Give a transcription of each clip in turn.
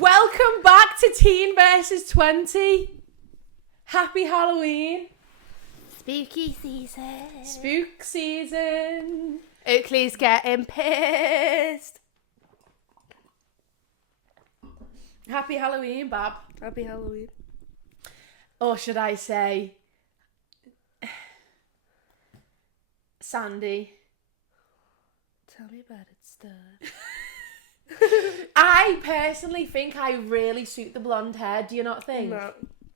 Welcome back to Teen vs 20. Happy Halloween. Spooky season. Spook season. Oakleigh's getting pissed. Happy Halloween, Bab. Happy Halloween. Or should I say... Sandy. Tell me about it, star. I personally think I really suit the blonde hair. Do you not think? No.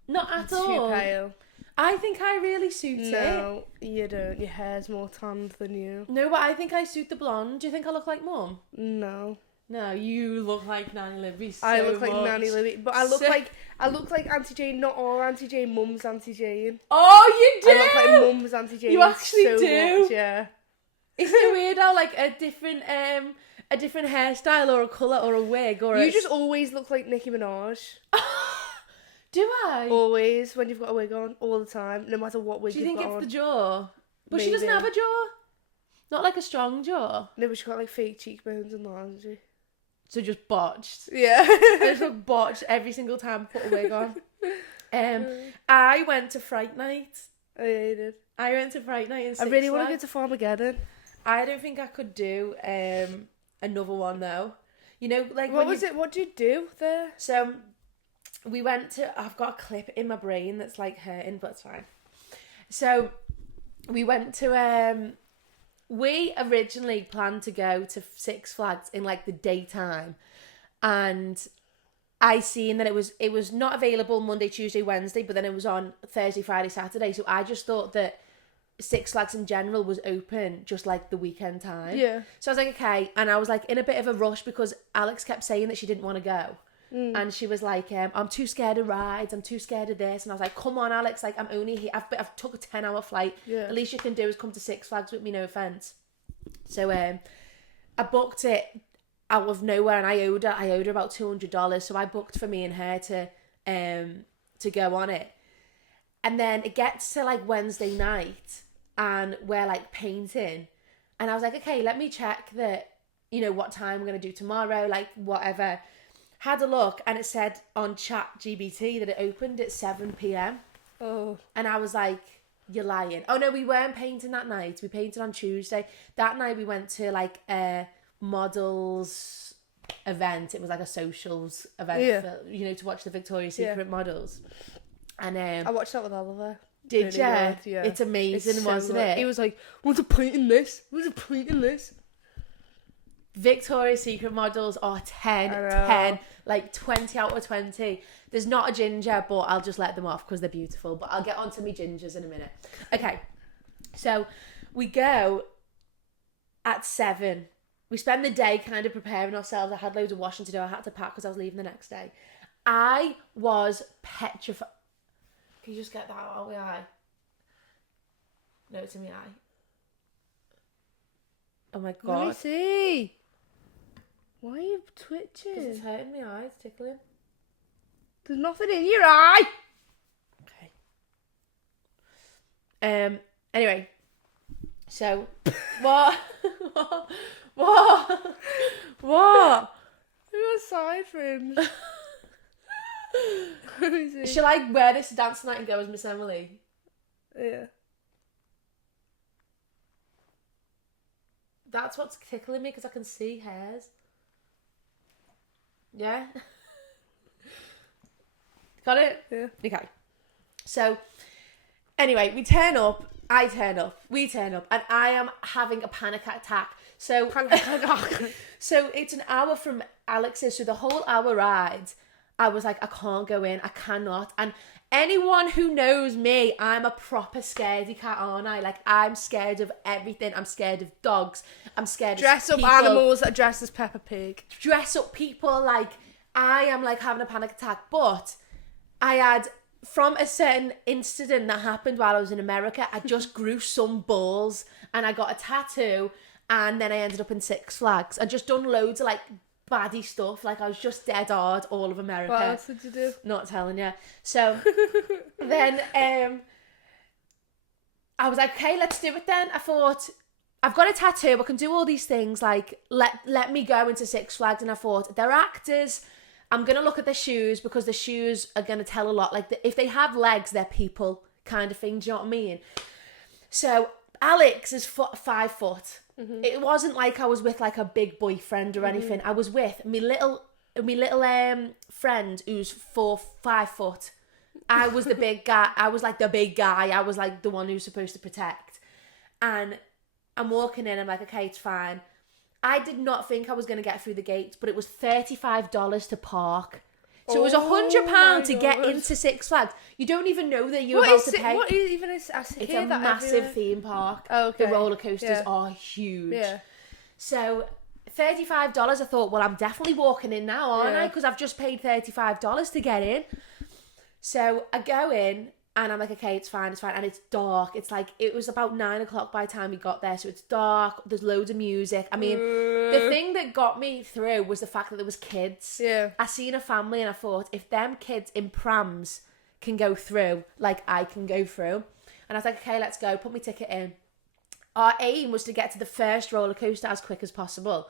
Not at It's all. too pale. I think I really suit it. No, you don't. Your hair's more tanned than you. No, but I think I suit the blonde. Do you think I look like Mum? No. No, you look like Nanny Libby so I look much. like Nanny Libby, but I look like Auntie Jane. Not all Auntie Jane. Mum's Auntie Jane. Oh, you do? I look like Mum's Auntie Jane. You actually so do? Much, yeah. Isn't it weird how like a different hairstyle or a colour or a wig or You just always look like Nicki Minaj. Do I? Always, when you've got a wig on, all the time, no matter what wig Do you you've think got it's on. the jaw? But she doesn't Maybe. have a jaw. Not like a strong jaw. No, but she's got like fake cheekbones and that, hasn't she? So just botched. Yeah. I just look botched every single time I put a wig on. I went to Fright Night. Oh, yeah, you did. I went to Fright Night in I Six really want to go Flags. to Farmageddon. I don't think I could do another one though. You know, like What was it? What did you do there? So we went to. I've got a clip in my brain that's like hurting, but it's fine. So we went to. We originally planned to go to Six Flags in like the daytime, and I seen that it was not available Monday, Tuesday, Wednesday, but then it was on Thursday, Friday, Saturday. So I just thought that Six Flags in general was open just like the weekend time. Yeah. So I was like, okay. And I was like in a bit of a rush because Alex kept saying that she didn't want to go. And she was like, I'm too scared of rides. I'm too scared of this. And I was like, come on, Alex. Like, I'm only here. I've took a 10-hour flight. Yeah. At least you can do is come to Six Flags with me, no offence. So I booked it out of nowhere and I owed her about $200. So I booked for me and her to go on it. And then it gets to like Wednesday night and we're like painting. And I was like, okay, let me check that, you know, what time we're going to do tomorrow, like whatever. Had a look and it said on ChatGPT that it opened at 7 p.m. Oh. And I was like, you're lying. Oh no, we weren't painting that night. We painted on Tuesday. That night we went to like a models event. It was like a socials event for, you know, to watch the Victoria's Secret models. And I watched that with Oliver. Did Really ya? good, yeah. It's amazing, It's wasn't good. it? He was like, what's the point in this? What's the point in this? Victoria's Secret models are 10, like 20 out of 20. There's not a ginger, but I'll just let them off because they're beautiful. But I'll get onto me gingers in a minute. Okay, so we go at 7. We spend the day kind of preparing ourselves. I had loads of washing to do. I had to pack because I was leaving the next day. I was petrified. Can you just get that out of my eye? No, it's in my eye. Oh my God. Let me see. Why are you Because twitching? it's hurting my eye, it's tickling. There's nothing in your eye. Okay. Anyway. So, what? What? What? Who has side frames? Let me see. Shall I wear this to dance tonight and go as Miss Emily? Yeah. That's what's tickling me because I can see hairs. Yeah? Got it? Yeah. Okay. So, anyway, we turn up, we turn up, and I am having a panic attack. So, so it's an hour from Alex's, so the whole hour ride, I was like, I can't go in, I cannot. And anyone who knows me, I'm a proper scaredy cat, aren't I? Like, I'm scared of everything. I'm scared of dogs. I'm scared Dress of up people. animals that dress as Peppa Pig. Dress up people. Like, I am like having a panic attack. But I had, from a certain incident that happened while I was in America, I just grew some balls and I got a tattoo. And then I ended up in Six Flags. I just done loads of like baddie stuff. Like, I was just dead hard all of America. What else did you do? Not telling you. So then I was like, okay, let's do it then. I thought, I've got a tattoo, I can do all these things, like let me go into Six Flags. And I thought, they're actors, I'm going to look at the shoes because the shoes are going to tell a lot. Like, if they have legs, they're people kind of thing. Do you know what I mean? So, Alex is 5 foot. Mm-hmm. It wasn't like I was with, like, a big boyfriend or anything. I was with my little friend who's 5 foot. I was the big guy. I was, like, the big guy. I was, like, the one who's supposed to protect. And I'm walking in. I'm like, okay, it's fine. I did not think I was going to get through the gates, but it was $35 to park. So it was £100 to get into Six Flags. You don't even know that you're about to pay. What is even It's a massive theme park. Oh, okay. The roller coasters are huge. Yeah. So $35, I thought, well, I'm definitely walking in now, aren't I? Because I've just paid $35 to get in. So I go in. And I'm like, okay, it's fine. And it's dark. It's like, it was about 9 o'clock by the time we got there. So it's dark. There's loads of music. I mean, the thing that got me through was the fact that there was kids. Yeah. I seen a family and I thought, if them kids in prams can go through, like I can go through. And I was like, okay, let's go. Put my ticket in. Our aim was to get to the first roller coaster as quick as possible.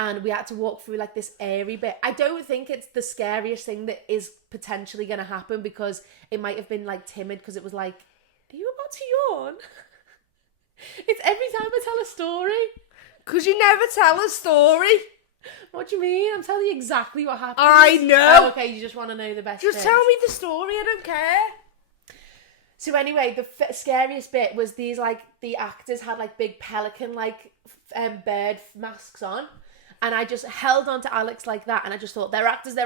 And we had to walk through like this airy bit. I don't think it's the scariest thing that is potentially going to happen because it might have been like timid because it was like, are you about to yawn? It's every time I tell a story. Because you never tell a story. What do you mean? I'm telling you exactly what happened. I know. Oh, okay, you just want to know the best Just bits. tell me the story, I don't care. So anyway, the scariest bit was these like, the actors had like big pelican like bird masks on. And I just held on to Alex like that. And I just thought, they're actors.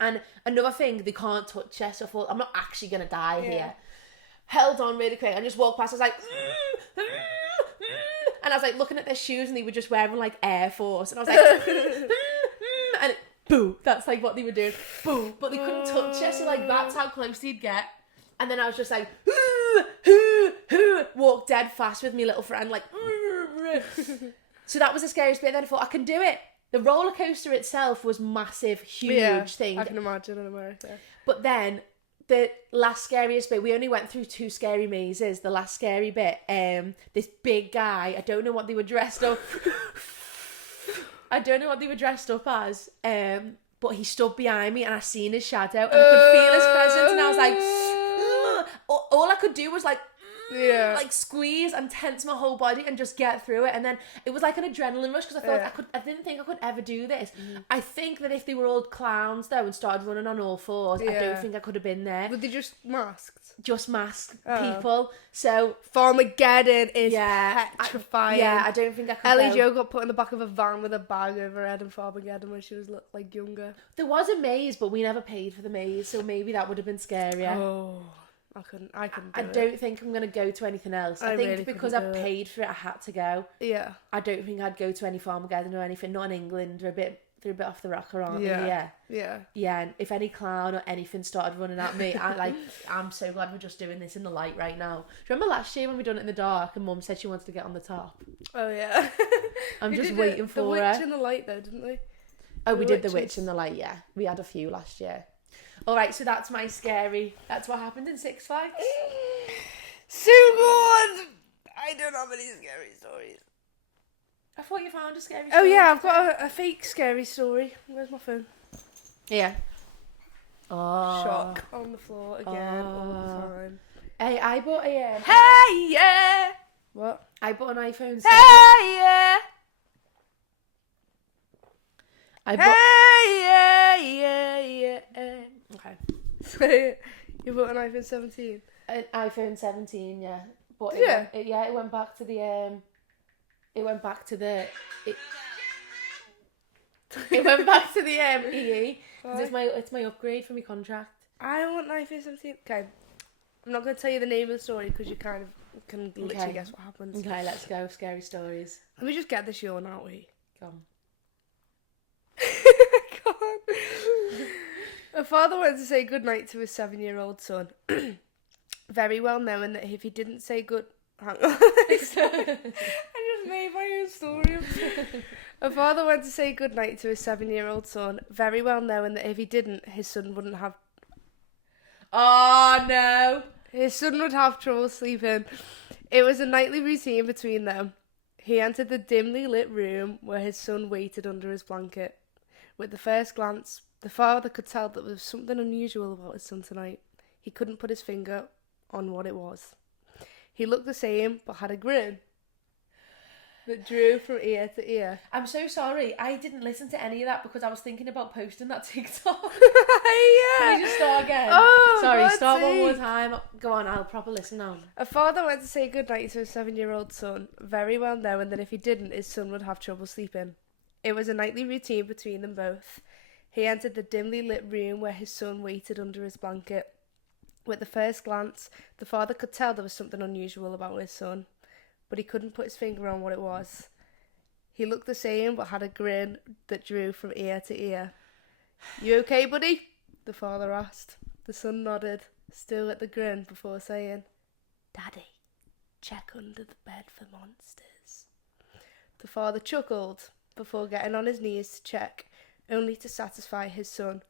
And another thing, they can't touch us. So I thought, I'm not actually going to die here. Held on really quick. And just walked past. I was like, and I was like looking at their shoes. And they were just wearing like Air Force. And I was like, and boo. That's like what they were doing. Boo. But they couldn't touch us. So like, that's how close they'd get. And then I was just like, walk dead fast with me little friend. Like, so that was the scariest bit. Then I thought, I can do it. The roller coaster itself was massive, huge thing. I can imagine in America. But then the last scariest bit, we only went through 2 scary mazes. The last scary bit, this big guy, I don't know what they were dressed up. I don't know what they were dressed up as. But he stood behind me and I seen his shadow and I could feel his presence and I was like, all I could do was like squeeze and tense my whole body and just get through it. And then it was like an adrenaline rush because I thought I didn't think I could ever do this. I think that if they were all clowns though and started running on all fours, I don't think I could have been there. Were they just masked? Just masked people. So Farmageddon is petrifying. I don't think I could. Ellie Jo got put in the back of a van with a bag over her head in Farmageddon when she was like younger. There was a maze, but we never paid for the maze, so maybe that would have been scarier. Oh. I couldn't do I don't think I'm going to go to anything else. I think really because I've paid for it, I had to go. Yeah. I don't think I'd go to any Farmageddon or anything. Not in England. They're a bit off the rocker, aren't they? Yeah. And if any clown or anything started running at me, I'm so glad we're just doing this in the light right now. Do you remember last year when we done it in the dark and Mum said she wanted to get on the top? Oh, yeah. I'm just waiting for her. The Witch in the Light, though, didn't we? Oh, we did the Witch in the Light, yeah. We had a few last year. All right, so that's my scary. That's what happened in Six Flags. So good! I don't have any scary stories. I thought you found a scary story. Oh, yeah, I've got a fake scary story. Where's my phone? Yeah. Oh. Shock on the floor again all the time. Hey, I bought a... Hey, yeah! What? I bought an iPhone 7. Hey, yeah! Yeah. Okay. So, you bought an iPhone 17? An iPhone 17, yeah. But it went back to the EE. It's my upgrade for my contract. I want an iPhone 17. Okay. I'm not going to tell you the name of the story because you kind of can literally guess what happens. Okay, let's go. Scary stories. Let me just get this yawn out, we. Come. I can't. A father went to say goodnight to his 7-year-old son, very well knowing that if he didn't say good... Hang on. I just made my own story. A father went to say goodnight to his 7-year-old son, very well knowing that if he didn't, his son wouldn't have... Oh, no. His son would have trouble sleeping. It was a nightly routine between them. He entered the dimly lit room where his son waited under his blanket. With the first glance The father could tell that there was something unusual about his son tonight. He couldn't put his finger on what it was. He looked the same, but had a grin that drew from ear to ear. I'm so sorry. I didn't listen to any of that because I was thinking about posting that TikTok. Yeah. Can we just start again? Oh, sorry, God's start one more sake. time. Go on, I'll proper listen now. A father went to say goodnight to his 7-year-old son, very well knowing that if he didn't, his son would have trouble sleeping. It was a nightly routine between them both. He entered the dimly lit room where his son waited under his blanket. With the first glance, the father could tell there was something unusual about his son, but he couldn't put his finger on what it was. He looked the same, but had a grin that drew from ear to ear. "You okay, buddy?" the father asked. The son nodded, still with the grin, before saying, "Daddy, check under the bed for monsters." The father chuckled before getting on his knees to check, only to satisfy his son.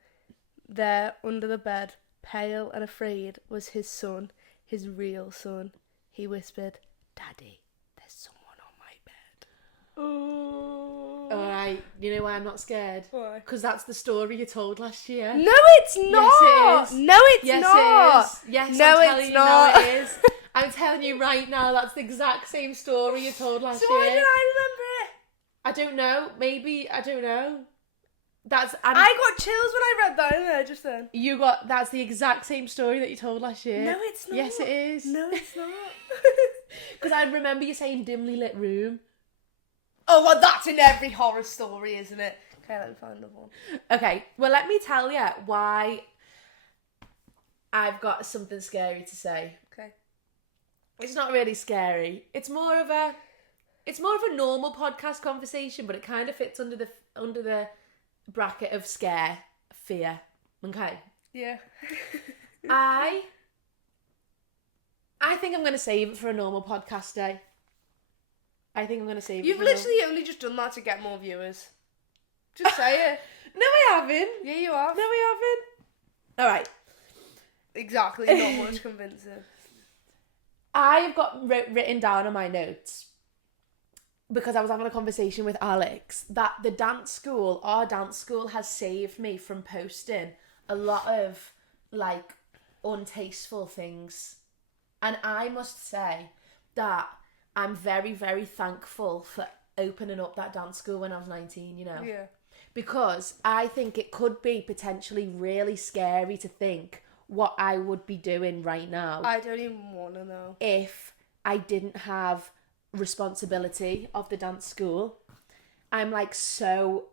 There, under the bed, pale and afraid, was his son, his real son. He whispered, "Daddy, there's someone on my bed." Oh. Alright, you know why I'm not scared? Why? Because that's the story you told last year. No, it's not. Yes, it is. No, it's Yes, not. it is. Yes, No, I'm telling it's you, not. no, it is. I'm telling you right now, that's the exact same story you told last So year. why did I remember it? I don't know. Maybe, I don't know. I got chills when I read that in there just then. That's the exact same story that you told last year. No, it's not. Yes, it is. No, it's not. Because I remember you saying dimly lit room. Oh, well, that's in every horror story, isn't it? Okay, let me find another one. Okay, well, let me tell you why I've got something scary to say. Okay. It's not really scary. It's more of a normal podcast conversation, but it kind of fits under the bracket of fear. Okay. Yeah. I think I'm going to save it for a normal podcast day. I think I'm going to save it. You've literally only just done that to get more viewers. Just say it. No, I haven't. Yeah, you have. No, I haven't. All right. Exactly. Not much convincing. I've got written down on my notes, because I was having a conversation with Alex, that our dance school has saved me from posting a lot of like untasteful things. And I must say that I'm very, very thankful for opening up that dance school when I was 19, you know. Yeah. Because I think it could be potentially really scary to think what I would be doing right now. I don't even want to know. If I didn't have responsibility of the dance school. I'm so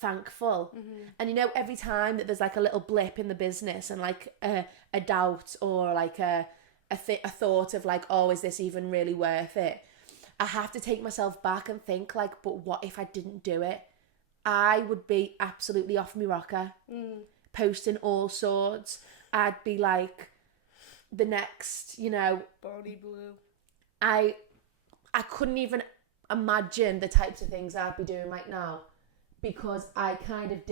thankful. Mm-hmm. And you know, every time that there's like a little blip in the business and like a doubt or like a thought of like, oh, is this even really worth it? I have to take myself back and think like, but what if I didn't do it? I would be absolutely off my rocker, posting all sorts. I'd be like the next, you know, Body blue. I couldn't even imagine the types of things I'd be doing right now, because I kind of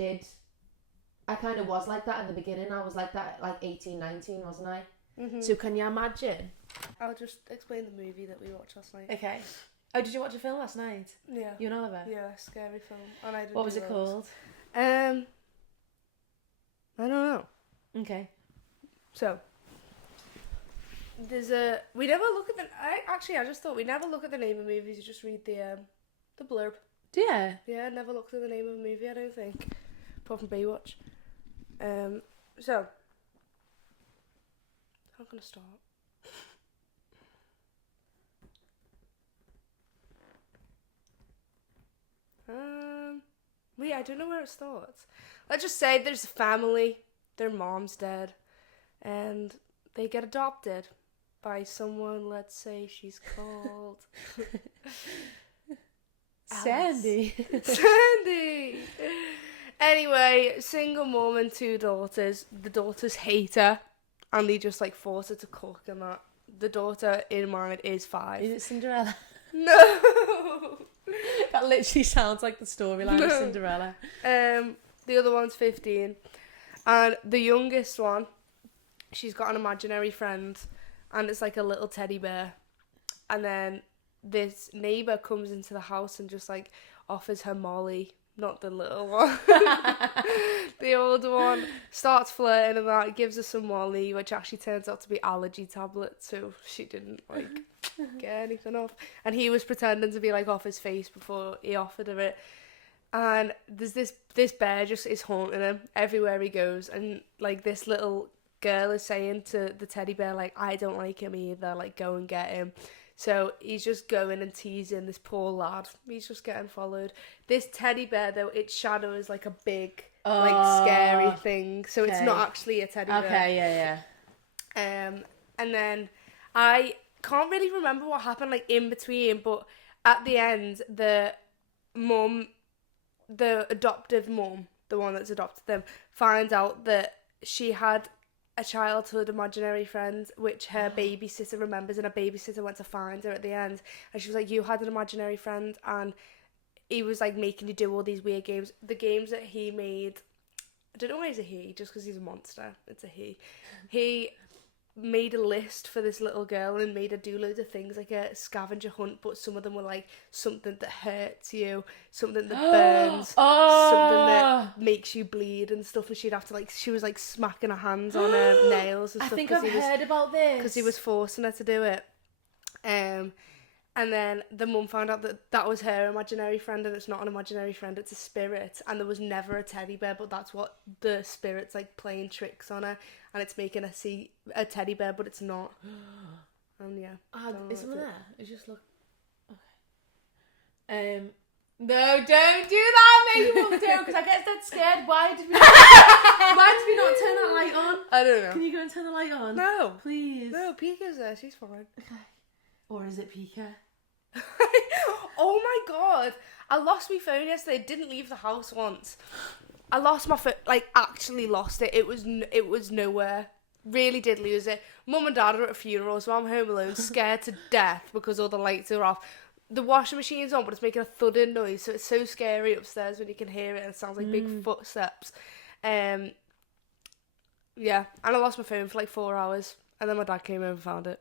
was like that in the beginning. I was like that at like 18, 19, wasn't I? Mm-hmm. So can you imagine? I'll just explain the movie that we watched last night. Okay. Oh, did you watch a film last night? Yeah. You and Oliver? Yeah, scary film. And I didn't What was it called? I don't know. Okay. So, we never look at I just thought we never look at the name of movies, you just read the blurb. Yeah. Yeah, I never looked at the name of a movie, I don't think. Apart from Baywatch. So, I'm gonna start. Wait, I don't know where it starts. Let's just say there's a family, their mom's dead, and they get adopted by someone, let's say she's called Sandy. Sandy! Anyway, single mom and 2 daughters. The daughters hate her, and they just like force her to cook and that. The daughter in mind is 5. Is it Cinderella? No! That literally sounds like the storyline of Cinderella. The other one's 15. And the youngest one, she's got an imaginary friend, and it's like a little teddy bear. And then this neighbour comes into the house and just like offers her Molly not the little one. The older one starts flirting and that, gives her some Molly, which actually turns out to be allergy tablets, so she didn't like get anything off. And he was pretending to be like off his face before he offered her it. And there's this bear just is haunting him everywhere he goes, and like this little girl is saying to the teddy bear, like, I don't like him either, like, go and get him. So he's just going and teasing this poor lad. He's just getting followed. This teddy bear, though, its shadow is like a big, like, scary thing. So it's not actually a teddy bear. Okay, yeah. And then I can't really remember what happened, like, in between, but at the end, the adoptive mum, the one that's adopted them, finds out that she had a childhood imaginary friend which her babysitter remembers, and her babysitter went to find her at the end, and she was like, you had an imaginary friend, and he was like making you do all these weird games. The games that he made, I don't know why he's a he, just because he's a monster, it's a he made a list for this little girl and made her do loads of things, like a scavenger hunt, but some of them were like something that hurts you, something that burns, something that makes you bleed and stuff, and she'd have to like, she was like smacking her hands on her nails and stuff. I think I've heard about this. Because he was forcing her to do it. And then the mum found out that that was her imaginary friend, and it's not an imaginary friend, it's a spirit, and there was never a teddy bear, but that's what the spirit's like playing tricks on her, and it's making her see a teddy bear, but it's not. And yeah. Is someone there? It's just look. Okay. No, don't do that, maybe we'll do, because I get that scared. Why did we not turn that light on? I don't know. Can you go and turn the light on? No. Please. No, Pika's there, she's fine. Okay. Or is it Pika? Oh my god, I lost my phone yesterday. Didn't leave the house once. I lost my phone, like actually lost it. It was nowhere. Really did lose it. Mum and dad are at a funeral, so I'm home alone, scared to death because all the lights are off. The washing machine's on, but it's making a thudding noise, so it's so scary upstairs when you can hear it, and it sounds like big footsteps. Yeah, and I lost my phone for like 4 hours, and then my dad came home and found it.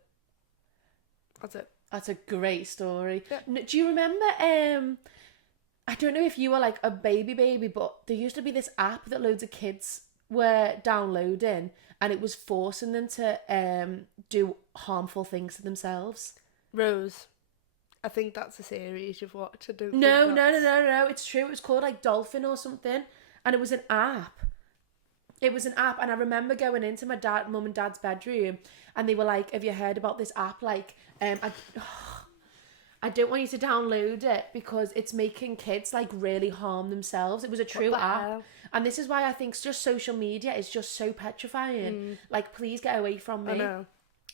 That's it. That's a great story. Yeah. Do you remember, I don't know if you were like a baby, but there used to be this app that loads of kids were downloading, and it was forcing them to do harmful things to themselves. Rose. I think that's a series you've watched. No. It's true. It was called like Dolphin or something, and it was an app. And I remember going into my mum and dad's bedroom, and they were like, have you heard about this app? Like, I don't want you to download it because it's making kids like really harm themselves. It was a true app. And this is why I think just social media is just so petrifying. Like, please get away from me. I know.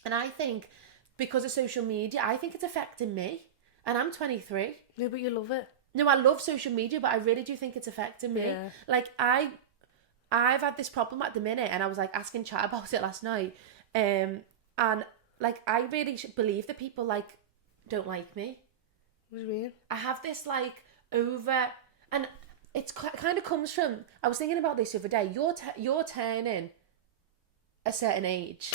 And I think because of social media, I think it's affecting me. And I'm 23. No, but you love it. No, I love social media, but I really do think it's affecting me. Yeah. Like, I've had this problem at the minute, and I was like asking chat about it last night. And like, I really believe that people like don't like me. What do you mean? I have this like and it's kind of comes from, I was thinking about this the other day. You're turning a certain age.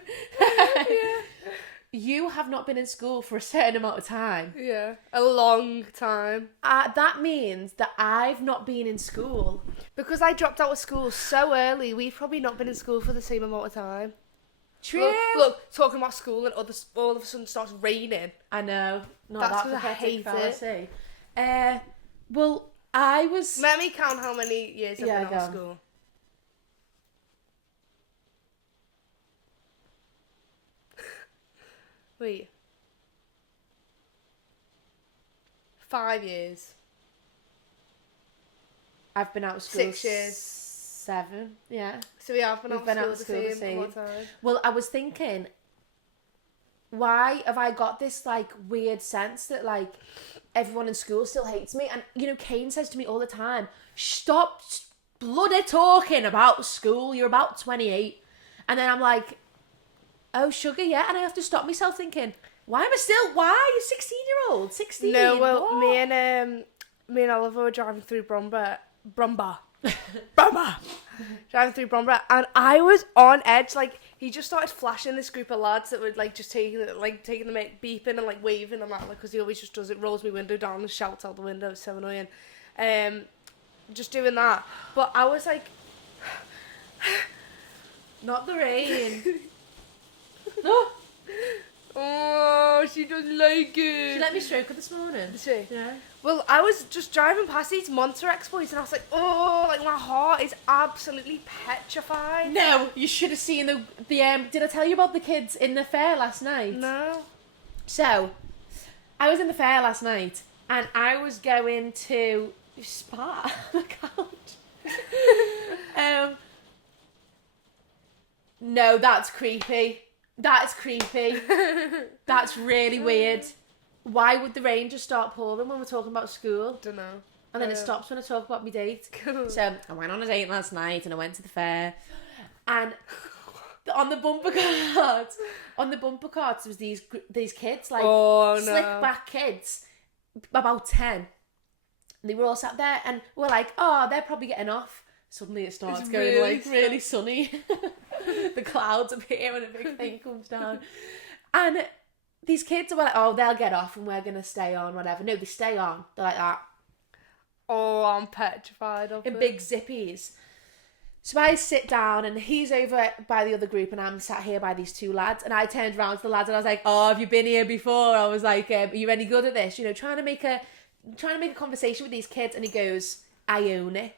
Yeah. You have not been in school for a certain amount of time. Yeah, a long time. That means that I've not been in school. Because I dropped out of school so early, we've probably not been in school for the same amount of time. True. Look, talking about school and all of a sudden starts raining. I know. Not That's that because I hate fallacy. Well, I was... Let me count how many years I've been out of school. Wait. 5 years. I've been out of school 6 years. 7, yeah. So we have been out of school the same time. time. Well, I was thinking, why have I got this like weird sense that like everyone in school still hates me? And you know, Kane says to me all the time, stop bloody talking about school, you're about 28. And then I'm like, oh sugar, yeah. And I have to stop myself thinking, why am I still, why? You're 16-year-old, 16. No, well, what? me and Oliver were driving through Bromber. Driving through Bromber, and I was on edge. Like, he just started flashing this group of lads that would like just taking the beeping and like waving and that, like, because he always just does it, rolls my window down and shouts out the window. It's so annoying. just doing that. But I was like, Not the rain. oh, she doesn't like it. She let me stroke her this morning. Did she? Yeah. Well, I was just driving past these Monterey boys and I was like, oh, like my heart is absolutely petrified. No, you should have seen the did I tell you about the kids in the fair last night? No. So, I was in the fair last night and I was going to Spa on the couch. No, that's creepy. That is creepy. That's really weird. Why would the rain just start pouring when we're talking about school? Don't know. And then it stops when I talk about my date. So I went on a date last night and I went to the fair. And on the bumper cards, there was these kids, like slick back kids, about 10. And they were all sat there and we're like, oh, they're probably getting off. Suddenly it starts going really sunny. The clouds appear and a big thing comes down. And these kids are like, oh, they'll get off and we're going to stay on, whatever. No, they stay on. They're like that. Oh, I'm petrified of In big zippies. So I sit down and he's over by the other group and I'm sat here by these two lads. And I turned around to the lads and I was like, oh, have you been here before? I was like, are you any good at this? You know, trying to make a conversation with these kids. And he goes, I own it.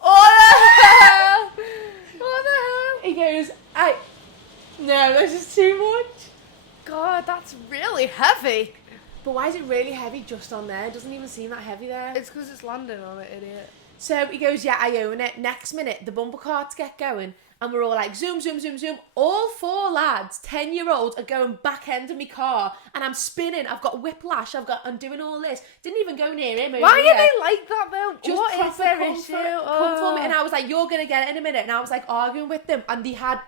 What the hell? He goes, no, this is too much. God, that's really heavy. But why is it really heavy just on there? It doesn't even seem that heavy there. It's because it's landing on it, idiot. So he goes, yeah, I own it. Next minute, the bumper carts get going. And we're all like, zoom, zoom, zoom, zoom. All 4 lads, 10-year-olds, are going back end of my car. And I'm spinning. I've got whiplash. I'm doing all this. Didn't even go near him. Why are they like that, though? Just what is their issue? Come for me. And I was like, you're going to get it in a minute. And I was like arguing with them. And they had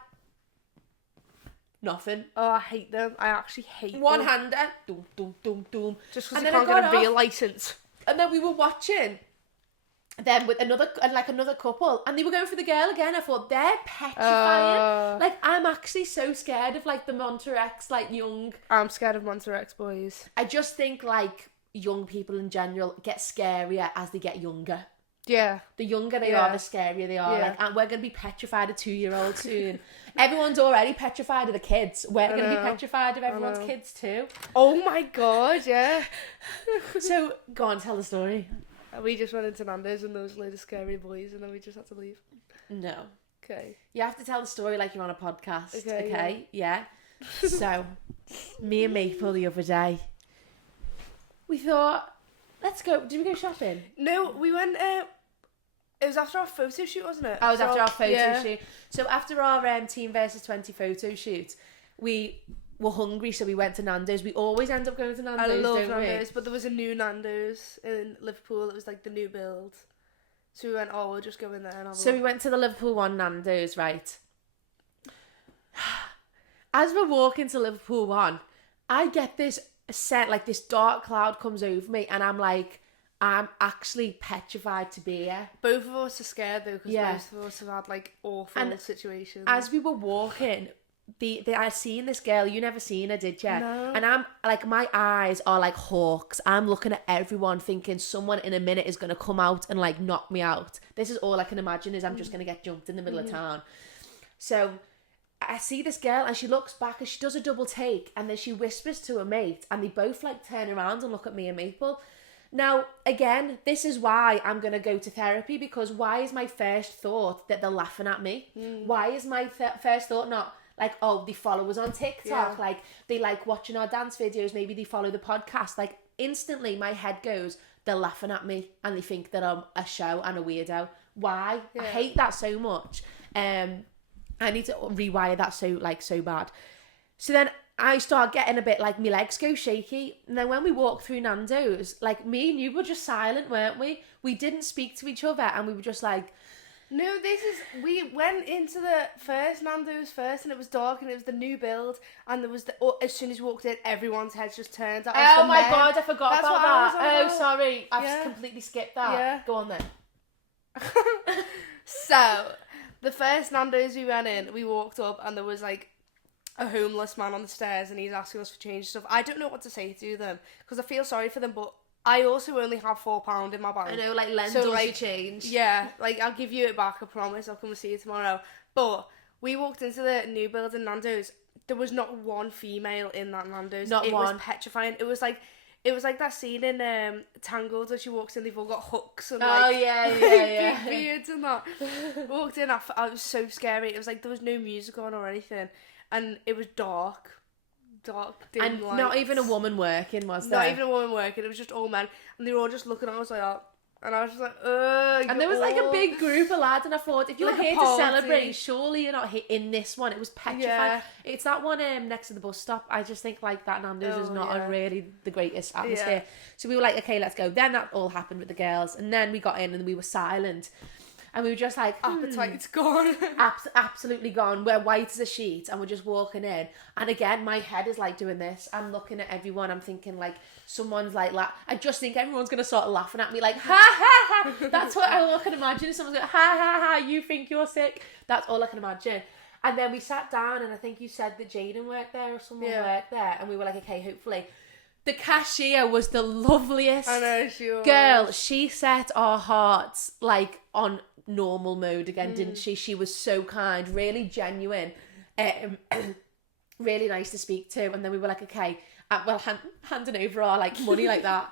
nothing. Oh, I hate them. I actually hate them. One-hander. Doom, doom, doom, doom. Just because they can't get a real licence. And then we were watching them with another couple, and they were going for the girl again. I thought, they're petrifying. Like, I'm actually so scared of like the Monterex, like young. I'm scared of Monterex boys. I just think like young people in general get scarier as they get younger. Yeah. The younger they are, the scarier they are. Like, and we're gonna be petrified of 2-year-olds soon. Everyone's already petrified of the kids. We're gonna be petrified of everyone's kids too. Oh my god, yeah. So go on, tell the story. We just went into Nando's and there was a load of scary boys and then we just had to leave. No. Okay. You have to tell the story like you're on a podcast. Okay? Yeah. So, me and Maple the other day, we thought, let's go. Did we go shopping? No, we went, it was after our photo shoot, wasn't it? Oh, it was after our photo shoot. So after our Team versus 20 photo shoot, we were hungry, so we went to Nando's. We always end up going to Nando's, I love don't Nando's, we? but there was a new Nando's in Liverpool. It was like the new build. So we went, oh, we'll just go in there and have a So look. we went to the Liverpool one Nando's, right? As we're walking to Liverpool one, I get this set, like this dark cloud comes over me, and I'm like, I'm actually petrified to be here. Both of us are scared though, because most of us have had like awful situations. As we were walking, I seen this girl. You never seen her, did you? No. And I'm like, my eyes are like hawks. I'm looking at everyone, thinking someone in a minute is gonna come out and like knock me out. This is all I can imagine, is I'm just gonna get jumped in the middle of town. So I see this girl and she looks back and she does a double take, and then she whispers to her mate, and they both like turn around and look at me and Maple. Now, again, this is why I'm going to go to therapy, because why is my first thought that they're laughing at me? Why is my first thought not like, oh, they follow us on TikTok, like they like watching our dance videos, maybe they follow the podcast? Like, instantly my head goes, they're laughing at me and they think that I'm a show and a weirdo. Why? I hate that so much. I need to rewire that so bad. So then I start getting a bit like, my legs go shaky. And then when we walked through Nando's, like, me and you were just silent, weren't we? We didn't speak to each other, and we were just like... No, we went into the first Nando's first, and it was dark, and it was the new build, and there was as soon as you walked in, everyone's heads just turned. Oh my god, I forgot about that. Oh, sorry, I've completely skipped that. Yeah. Go on then. So, the first Nando's we went in, we walked up, and there was like a homeless man on the stairs, and he's asking us for change and stuff. I don't know what to say to them, because I feel sorry for them, but I also only have £4 in my bank. I know, like, lend So, us like, your change. Yeah, like, I'll give you it back, I promise. I'll come and see you tomorrow. But we walked into the new building Nando's. There was not one female in that Nando's. Not it one. was petrifying. It was like that scene in Tangled where she walks in, they've all got hooks and yeah. big beards and that. Walked in, I was so scary. It was like there was no music on or anything, and it was dark, dim And lights. not even a woman working, was there? Not even a woman working. It was just all men, and they were all just looking at us like that. And I was just like, ugh. And there was like a big group of lads, and I thought, if you're Like a here to party. celebrate, surely you're not in this one. It was petrified. Yeah. It's that one next to the bus stop. I just think like that Nando's is not a really the greatest atmosphere. So we were like, okay, let's go. Then that all happened with the girls, and then we got in and we were silent. And we were just like, appetite's gone. Absolutely gone. We're white as a sheet and we're just walking in. And again, my head is like doing this. I'm looking at everyone. I'm thinking like someone's like, I just think everyone's going to start laughing at me like, ha ha ha. That's what I all can imagine. Someone's like, ha ha ha, you think you're sick. That's all I can imagine. And then we sat down and I think you said that Jaden worked there or someone worked there. And we were like, okay, hopefully. The cashier was the loveliest. I know, she was. Girl, she set our hearts like on normal mode again, didn't she? She was so kind, really genuine, really nice to speak to. And then we were like, okay, handing over our like money like that.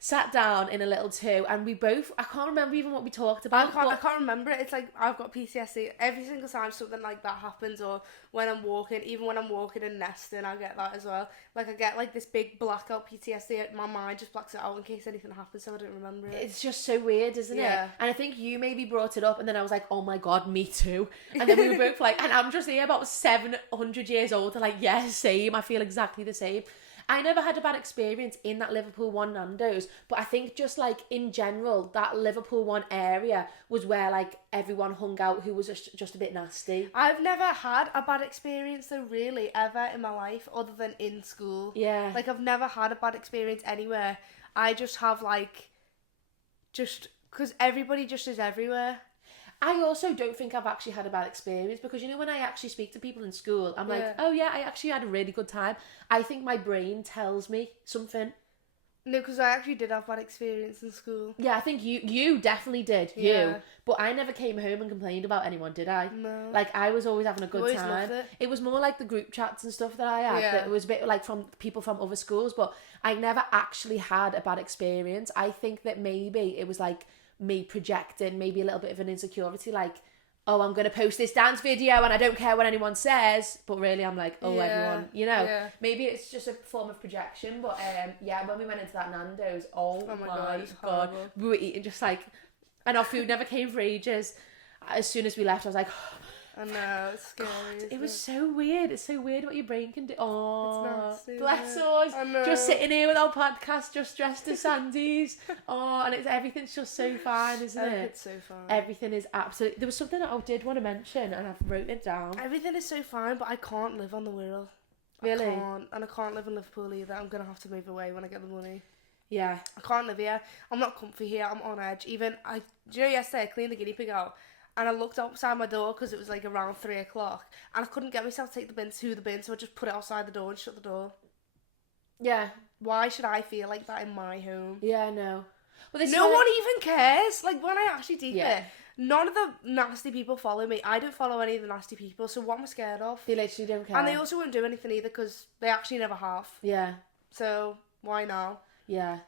Sat down in a little too, and we both, I can't remember even what we talked about. I can't remember it. It's like I've got PTSD. Every single time something like that happens, or when I'm walking, even when I'm walking and nesting, I get that as well. Like I get like this big blackout PTSD. My mind just blacks it out in case anything happens, so I don't remember it. It's just so weird, isn't it? Yeah. And I think you maybe brought it up, and then I was like, oh my god, me too. And then we were both like, and I'm just here about 700 years old, and like, yeah, same. I feel exactly the same. I never had a bad experience in that Liverpool 1 Nando's, but I think just like in general, that Liverpool 1 area was where like everyone hung out who was just a bit nasty. I've never had a bad experience though, really, ever in my life, other than in school. Yeah. Like I've never had a bad experience anywhere. I just have like, just, because everybody just is everywhere. I also don't think I've actually had a bad experience because, you know, when I actually speak to people in school, I'm like, oh yeah, I actually had a really good time. I think my brain tells me something. No, because I actually did have bad experience in school. Yeah, I think you definitely did, you. But I never came home and complained about anyone, did I? No. Like, I was always having a good time. Loved it. It was more like the group chats and stuff that I had. Yeah. That it was a bit like from people from other schools, but I never actually had a bad experience. I think that maybe it was like me projecting maybe a little bit of an insecurity, like, oh, I'm going to post this dance video and I don't care what anyone says, but really I'm like, oh, everyone, you know, maybe it's just a form of projection. But yeah, when we went into that Nando's, oh my god, we were eating just like, and our food never came for ages. As soon as we left, I was like, I know, it's scary. God, it was so weird. It's so weird what your brain can do. Oh, it's nasty, bless us. I know. Just sitting here with our podcast, just dressed as Sandy's. Oh, and everything's just so fine, isn't it? It's so fine. Everything is absolutely. There was something that I did want to mention, and I've wrote it down. Everything is so fine, but I can't live on the Wirral. Really? I can't, and I can't live in Liverpool either. I'm gonna have to move away when I get the money. Yeah. I can't live here. I'm not comfy here. I'm on edge. Even do you know yesterday I cleaned the guinea pig out. And I looked outside my door because it was like around 3 o'clock, and I couldn't get myself to take the bin to the bin, so I just put it outside the door and shut the door. Yeah. Why should I feel like that in my home? Yeah, I know. Well, no one even cares. Like, when I actually deep it, none of the nasty people follow me. I don't follow any of the nasty people, so what am I scared of? They literally don't care. And they also won't do anything either because they actually never have. Yeah. So why now? Yeah.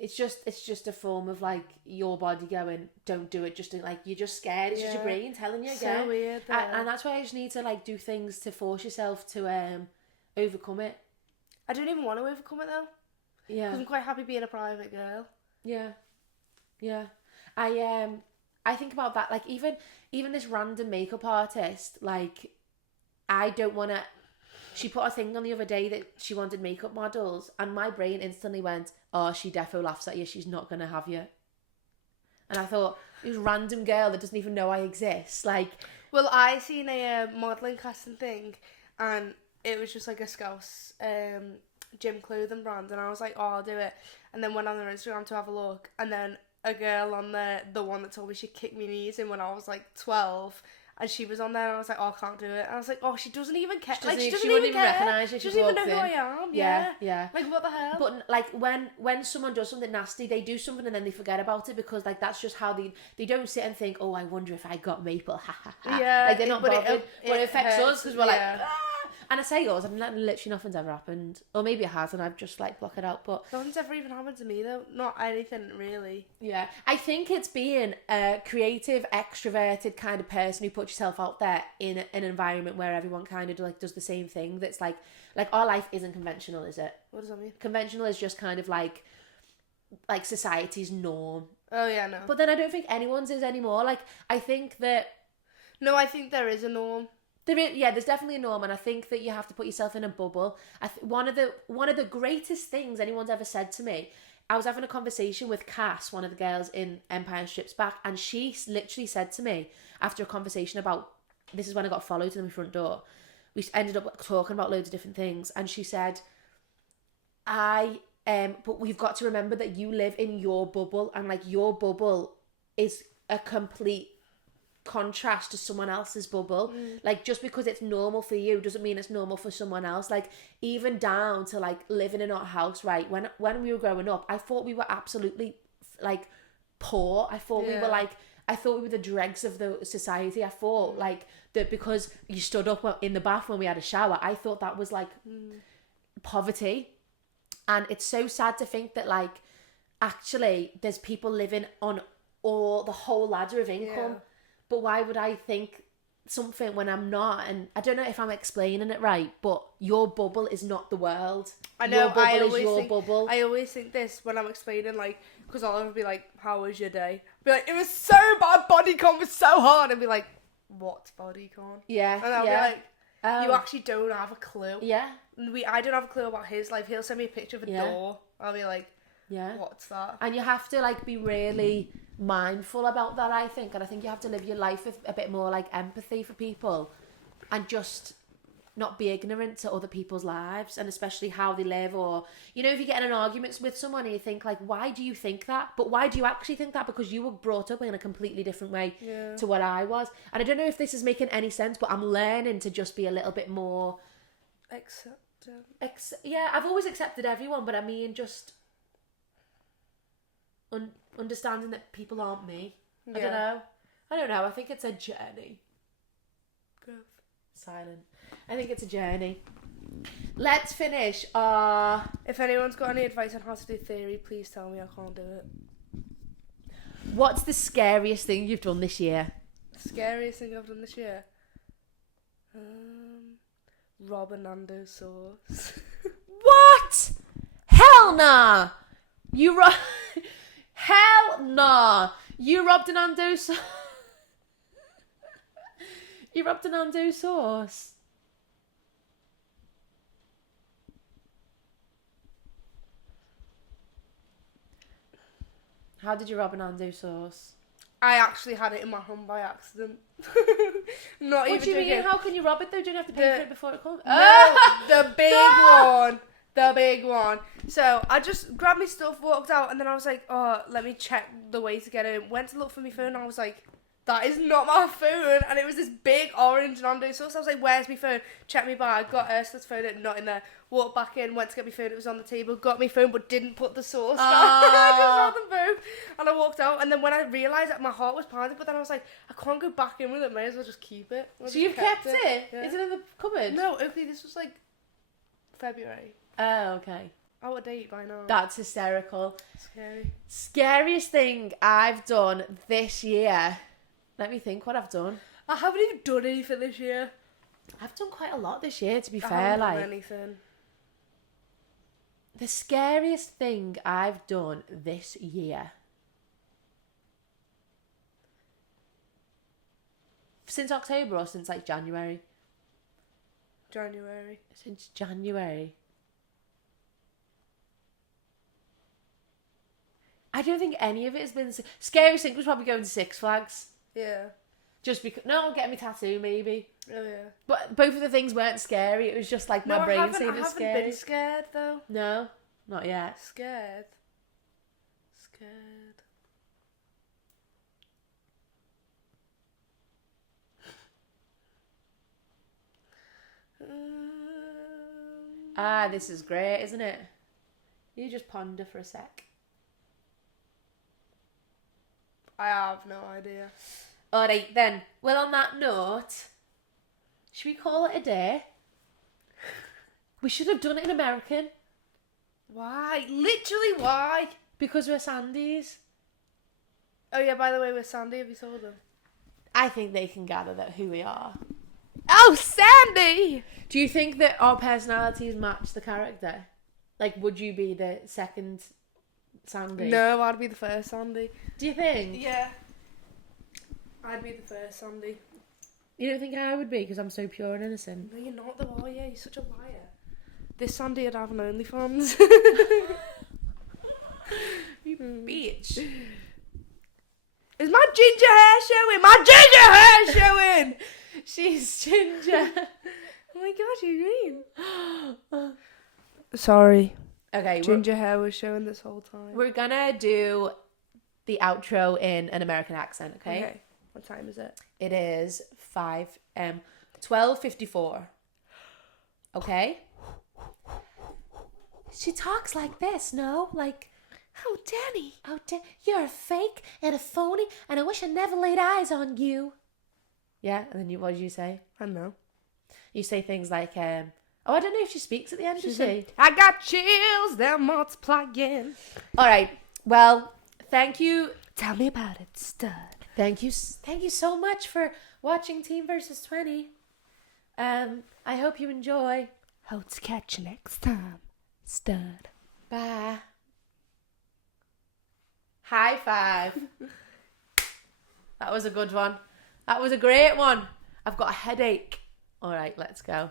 It's just a form of like your body going, don't do it, just like you're just scared. It's just your brain telling you again. So weird. And that's why I just need to like do things to force yourself to overcome it. I don't even want to overcome it though. Yeah. Because I'm quite happy being a private girl. Yeah. Yeah. I think about that, like even this random makeup artist, like I don't want to. She put a thing on the other day that she wanted makeup models, and my brain instantly went, oh, she defo laughs at you, she's not going to have you. And I thought, this random girl that doesn't even know I exist, like... Well, I seen a modelling casting thing, and it was just like a Scouse gym clothing brand, and I was like, oh, I'll do it. And then went on their Instagram to have a look, and then a girl on the one that told me she'd kick me knees in when I was like 12, and she was on there, and I was like, oh, I can't do it. And I was like, oh, she doesn't even care. She wouldn't even recognise you. She doesn't even know who I am. Yeah. Like, what the hell? But like when someone does something nasty, they do something and then they forget about it, because like that's just how they don't sit and think, oh, I wonder if I got maple. Ha ha ha. Yeah. Like they're not bothered. But it affects hurts, us, because we're like. Ah! And I say yours, and literally nothing's ever happened. Or maybe it has, and I've just like blocked it out. But nothing's ever even happened to me though. Not anything really. Yeah, I think it's being a creative, extroverted kind of person who puts yourself out there in an environment where everyone kind of like does the same thing. That's like our life isn't conventional, is it? What does that mean? Conventional is just kind of like society's norm. Oh yeah, no. But then I don't think anyone's is anymore. Like I think that. No, I think there is a norm. There's definitely a norm, and I think that you have to put yourself in a bubble. One of the greatest things anyone's ever said to me, I was having a conversation with Cass, one of the girls in Empire Strips Back, and she literally said to me after a conversation about, this is when I got followed to my front door, we ended up talking about loads of different things, and she said, but we've got to remember that you live in your bubble, and like your bubble is a complete contrast to someone else's bubble. Like just because it's normal for you doesn't mean it's normal for someone else. Like even down to like living in our house, right? When we were growing up, I thought we were absolutely like poor. I thought we were the dregs of the society. I thought like that because you stood up in the bath when we had a shower, I thought that was like poverty. And it's so sad to think that like actually there's people living on the whole ladder of income. But why would I think something when I'm not? And I don't know if I'm explaining it right, but your bubble is not the world. I know. Your bubble is your bubble. I always think this when I'm explaining, like, because I'll be like, "How was your day?" Be like, "It was so bad. Bodycon was so hard." And be like, "What's bodycon?" Yeah. And I'll be like, "You actually don't have a clue." Yeah. I don't have a clue about his life. He'll send me a picture of a door. I'll be like, yeah, what's that? And you have to like be really mindful about that, I think. And I think you have to live your life with a bit more like empathy for people and just not be ignorant to other people's lives, and especially how they live. Or, you know, if you get in an argument with someone and you think like, why do you think that? But why do you actually think that? Because you were brought up in a completely different way to what I was. And I don't know if this is making any sense, but I'm learning to just be a little bit more yeah, I've always accepted everyone, but I mean just understanding that people aren't me. I don't know. I think it's a journey. Growth. Silent. I think it's a journey. Let's finish our... If anyone's got any advice on how to do theory, please tell me. I can't do it. What's the scariest thing you've done this year? Scariest thing I've done this year? Rob and Nando sauce. What? Hell nah! Hell nah! You robbed an Nando sauce. You robbed an Nando sauce. How did you rob an Nando sauce? I actually had it in my home by accident. Not what even do you joking. mean? How can you rob it though? Don't you have to pay for it before it comes? No, the big one. The big one. So I just grabbed my stuff, walked out, and then I was like, oh, let me check the way to get in. Went to look for my phone, and I was like, that is not my phone. And it was this big orange Nando sauce. I was like, where's my phone? Check my bag, got Ursula's phone, not in there. Walked back in, went to get my phone, it was on the table. Got my phone, but didn't put the sauce down. I just had them both. And I walked out, and then when I realised that my heart was pounding, but then I was like, I can't go back in with it, may as well just keep it. So you've kept it? Yeah. Is it in the cupboard? No, Oakleigh, this was like February. Oh, okay. Out of date by now. That's hysterical. Scary. Scariest thing I've done this year. Let me think what I've done. I haven't even done anything this year. I've done quite a lot this year, to be I fair. haven't Like done anything. The scariest thing I've done this year. Since October or since like January? January. Since January. I don't think any of it has been... Scariest thing was probably going to Six Flags. Yeah. Just because... No, getting me tattoo, maybe. Oh, yeah. But both of the things weren't scary. It was just like my brain saying it's scary. I haven't been scared, though. No, not yet. Scared. This is great, isn't it? You just ponder for a sec. I have no idea. Alright then. Well, on that note, should we call it a day? We should have done it in American. Why? Literally, why? Because we're Sandys. Oh yeah, by the way, we're Sandy. Have you told them? I think they can gather that who we are. Oh, Sandy! Do you think that our personalities match the character? Like, would you be the second Sandy? No, I'd be the first Sandy. Do you think? Yeah. I'd be the first Sandy. You don't think I would be because I'm so pure and innocent? No, you're not though, are you? You're such a liar. This Sandy would have an OnlyFans. You bitch. Is my ginger hair showing? My ginger hair showing! She's ginger. Oh my god, you're green. Sorry. Okay, Ginger hair was showing this whole time. we're gonna do the outro in an American accent, okay? What time is it? It is 12:54. Okay? She talks like this, no? Like, Oh, Danny. you're a fake and a phony, and I wish I never laid eyes on you. Yeah, and then what did you say? I don't know. You say things like, I don't know if she speaks at the end, does she? I got chills, they're multiplying. All right, well, thank you. Tell me about it, stud. Thank you so much for watching Teen vs 20. I hope you enjoy. Hope to catch you next time, stud. Bye. High five. That was a good one. That was a great one. I've got a headache. All right, let's go.